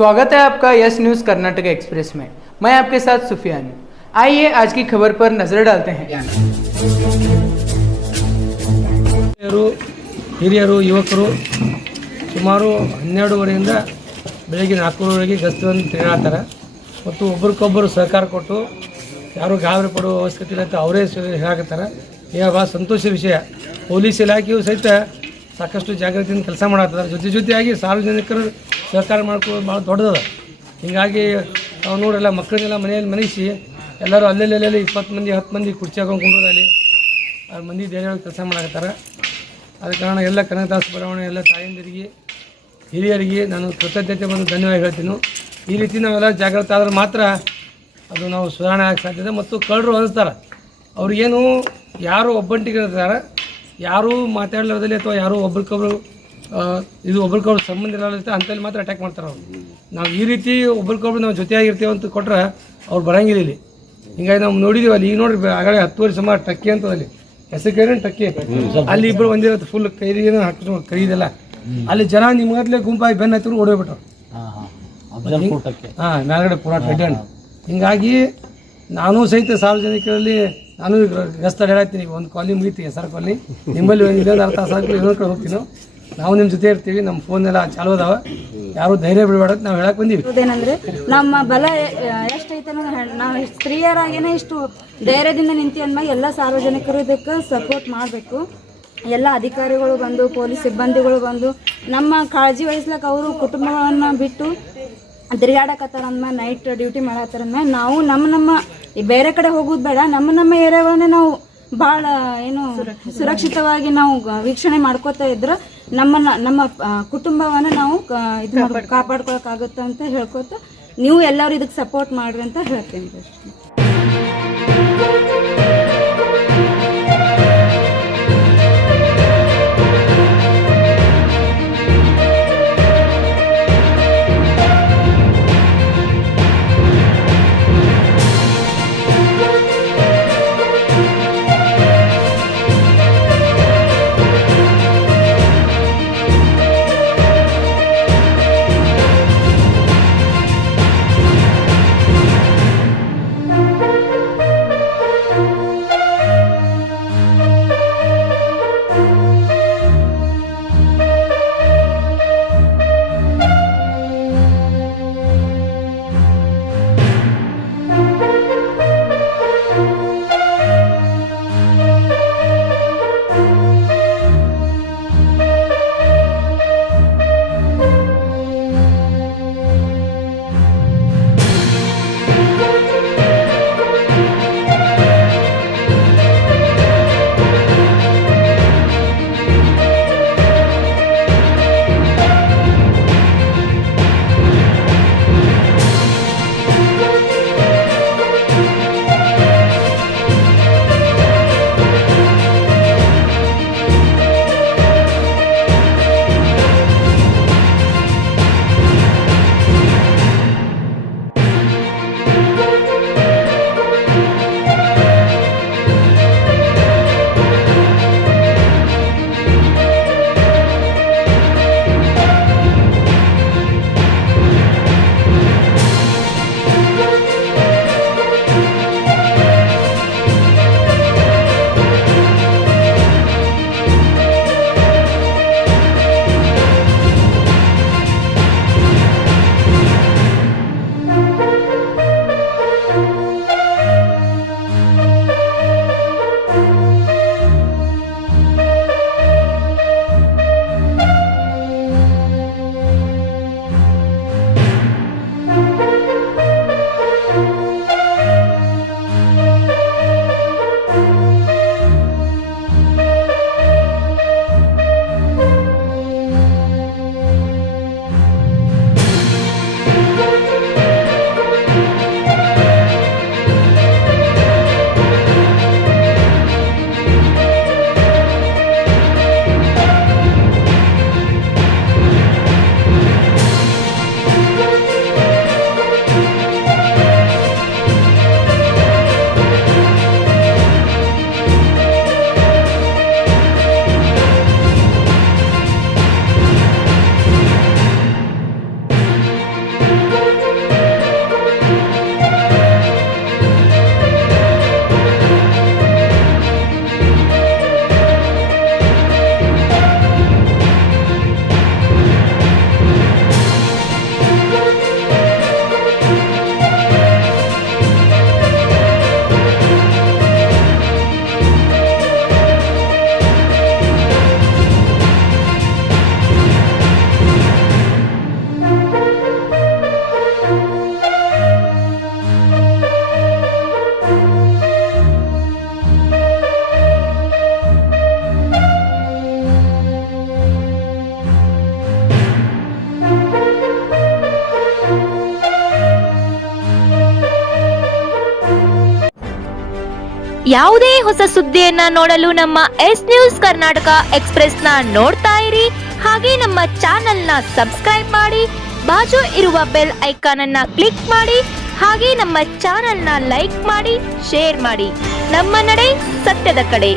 स्वागत है आपका यस न्यूज़ कर्नाटक एक्सप्रेस में। मैं आपके साथ सुफियान हूं। आइए आज की खबर पर नजर डालते हैं। ಹಿರಿಯರು ಯುವಕರು ಸುಮಾರು 12ಗಂಟೆಯಿಂದ ಬೆಳಗ್ಗೆ 4ಗಂಟೆವರೆಗೆ ಗಸ್ತನ್ನು ತಿರುಗಾಡ್ತಾರೆ ಮತ್ತು ಒಬ್ರಿಗೊಬ್ಬರು ಸಹಕಾರ ಕೊಟ್ಟು ಯಾರು ಗಾಬರಿ ಪಡುವ ಅವಶ್ಯಕತೆ ಇಲ್ಲ ಅಂತ ಅವರೇ ಹೇಳಕತ್ತಾರೆ. ಈಗ ಭಾಳ ಸಂತೋಷದ ವಿಷಯ. ಪೊಲೀಸ್ ಇಲಾಖೆಯು ಸಹಿತ ಸಾಕಷ್ಟು ಜಾಗೃತಿಯಿಂದ ಕೆಲಸ ಮಾಡತ್ತಾರೆ. ಜೊತೆಯಾಗಿ ಸಾರ್ವಜನಿಕರು ಸಹಕಾರ ಮಾಡ್ಕೊಳ್ಳೋದು ಭಾಳ ದೊಡ್ಡದ. ಹೀಗಾಗಿ ನಾವು ನೋಡಲ್ಲ ಮಕ್ಕಳನ್ನೆಲ್ಲ ಮನೆಯಲ್ಲಿ ಮನಗಿಸಿ ಎಲ್ಲರೂ ಅಲ್ಲೆಲ್ಲೆಲ್ಲಿ 20 ಮಂದಿ 10 ಮಂದಿ ಕುರ್ಚಿ ಹಾಕೊಂಡು ಕುಂಡ್ರಲ್ಲಿ ಮಂದಿ ಬೇರೆ ಕೆಲಸ ಮಾಡಕತ್ತಾರೆ. ಆದ ಕಾರಣ ಎಲ್ಲ ಕನಕದಾಸ ಬಡಾವಣೆ ಎಲ್ಲ ತಾಯಂದಿರಿಗೆ ಹಿರಿಯರಿಗೆ ನಾನು ಕೃತಜ್ಞತೆ ಬಂದು ಧನ್ಯವಾದ ಹೇಳ್ತೀನಿ. ಈ ರೀತಿ ನಾವೆಲ್ಲ ಜಾಗೃತ ಆದ್ರೆ ಮಾತ್ರ ಅದು ನಾವು ಸುಧಾರಣೆ ಆಗಕ್ಕೆ ಸಾಧ್ಯತೆ. ಮತ್ತು ಕಳ್ಳರು ಅನಿಸ್ತಾರೆ ಅವ್ರಿಗೇನು ಯಾರು ಒಬ್ಬಂಟಿಗಿರ್ತಾರೆ, ಯಾರೂ ಮಾತಾಡಲಾರದಲ್ಲಿ ಅಥವಾ ಯಾರೂ ಒಬ್ರಿಗೊಬ್ರು ಒಬ್ರಿಗೊಬ್ರು ಸಂಬಂಧ ಇರಲಿರುತ್ತೆ ಅಂಥಲ್ಲಿ ಮಾತ್ರ ಅಟ್ಯಾಕ್ ಮಾಡ್ತಾರೆ ಅವರು. ನಾವು ಈ ರೀತಿ ಒಬ್ರಿಗೊಬ್ರು ನಾವು ಜೊತೆಯಾಗಿರ್ತೀವಿ ಅಂತ ಕೊಟ್ಟರೆ ಅವ್ರು ಬರೋಂಗಿಲ್ಲ ಇಲ್ಲಿ. ಹಿಂಗಾಗಿ ನಾವು ನೋಡಿದ್ದೀವಿ ಅಲ್ಲಿ. ಈಗ ನೋಡಿರಿ ಆಗಲೇ 10 ಸುಮಾರು ಟಕ್ಕಿ ಅಂತದಲ್ಲಿ ಹೆಸರು ಕೈರಿ ಟಕ್ಕಿ ಅಲ್ಲಿ ಇಬ್ಬರು ಒಂದಿರತ್ತೆ ಫುಲ್ ಕೈರಿಗೇನು ಹಾಕಿ ಕೈದೆಲ್ಲ ಅಲ್ಲಿ ಜನ ನಿಮ್ಮಗತ್ಲೆ ಗುಂಪಾಗಿ ಬೆನ್ನ ಹತ್ತಿರ ಓಡೋಗ್ಬಿಟ್ರು. ಮೇಲ್ಗಡೆ ಪೂರ ಟೆಡ್. ಹಿಂಗಾಗಿ ನಾನು ಸಹಿತ ಸಾರ್ವಜನಿಕರಲ್ಲಿ ನಾನು ಗಸ್ತ ಹೇಳತ್ತೀನಿ. ಈಗ ಒಂದು ಕಾಲನಿ ಮುಗಿತು ಹೆಸರು ಕಾಲನಿ, ನಿಮ್ಮಲ್ಲಿ ಒಂದು ಅರ್ಥ ಸಾಕು ಇನ್ನೊಂದು ಕಡೆ ಹೋಗ್ತೀವಿ. ನಾವು ನಿಮ್ಮ ಜೊತೆ ಇರ್ತೀವಿ. ನಮ್ಮ ಫೋನ್ ಎಲ್ಲ ಚಾಲು ಅದಾವ. ಯಾರು ಧೈರ್ಯ ಬಿಡಬೇಡ ನಾವು ಹೇಳಕ್ ಬಂದೀವಿ. ಏನಂದ್ರೆ ನಮ್ಮ ಬಲ ಎಷ್ಟೈತೆ ನಾವು ಸ್ತ್ರೀಯರಾಗೇನೆ ಇಷ್ಟು ಧೈರ್ಯದಿಂದ ನಿಂತಿ ಅಂದಾಗ ಎಲ್ಲ ಸಾರ್ವಜನಿಕರು ಇದಕ್ಕೆ ಸಪೋರ್ಟ್ ಮಾಡಬೇಕು. ಎಲ್ಲ ಅಧಿಕಾರಿಗಳು ಬಂದು ಪೊಲೀಸ್ ಸಿಬ್ಬಂದಿಗಳು ಬಂದು ನಮ್ಮ ಕಾಳಜಿ ವಹಿಸ್ಲಕ್ಕೆ ಅವರು ಕುಟುಂಬವನ್ನು ಬಿಟ್ಟು ತಿರುಗಾಡಕತ್ತಾರ ಅಂದ್ಮೇಲೆ ನೈಟ್ ಡ್ಯೂಟಿ ಮಾಡತ್ತಾರ ಅಂದ್ಮೇಲೆ ನಾವು ನಮ್ಮ ಬೇರೆ ಕಡೆ ಹೋಗೋದು ಬೇಡ, ನಮ್ಮ ಏರಿಯಾಗಳನ್ನೇ ನಾವು ಭಾಳ ಏನು ಸುರಕ್ಷಿತವಾಗಿ ನಾವು ವೀಕ್ಷಣೆ ಮಾಡ್ಕೋತಾ ಇದ್ರೆ ನಮ್ಮ ಕುಟುಂಬವನ್ನು ನಾವು ಇದು ಕಾಪಾಡ್ಕೊಳಕ್ಕಾಗುತ್ತೆ ಅಂತ ಹೇಳ್ಕೊತ ನೀವು ಎಲ್ಲರೂ ಇದಕ್ಕೆ ಸಪೋರ್ಟ್ ಮಾಡ್ರಿ ಅಂತ ಹೇಳ್ತೀನಿ ಅಷ್ಟೇ. ಯಾವುದೇ ಹೊಸ ಸುದ್ದಿಯನ್ನ ನೋಡಲು ನಮ್ಮ ಎಸ್ ನ್ಯೂಸ್ ಕರ್ನಾಟಕ ಎಕ್ಸ್ಪ್ರೆಸ್ನ ನೋಡ್ತಾ ಇರಿ. ಹಾಗೆ ನಮ್ಮ ಚಾನೆಲ್ನ ಸಬ್ಸ್ಕ್ರೈಬ್ ಮಾಡಿ, ಬಾಜು ಇರುವ ಬೆಲ್ ಐಕಾನ್ ಅನ್ನ ಕ್ಲಿಕ್ ಮಾಡಿ. ಹಾಗೆ ನಮ್ಮ ಚಾನೆಲ್ನ ಲೈಕ್ ಮಾಡಿ, ಶೇರ್ ಮಾಡಿ. ನಮ್ಮ ನಡೆ ಸತ್ಯದ ಕಡೆ.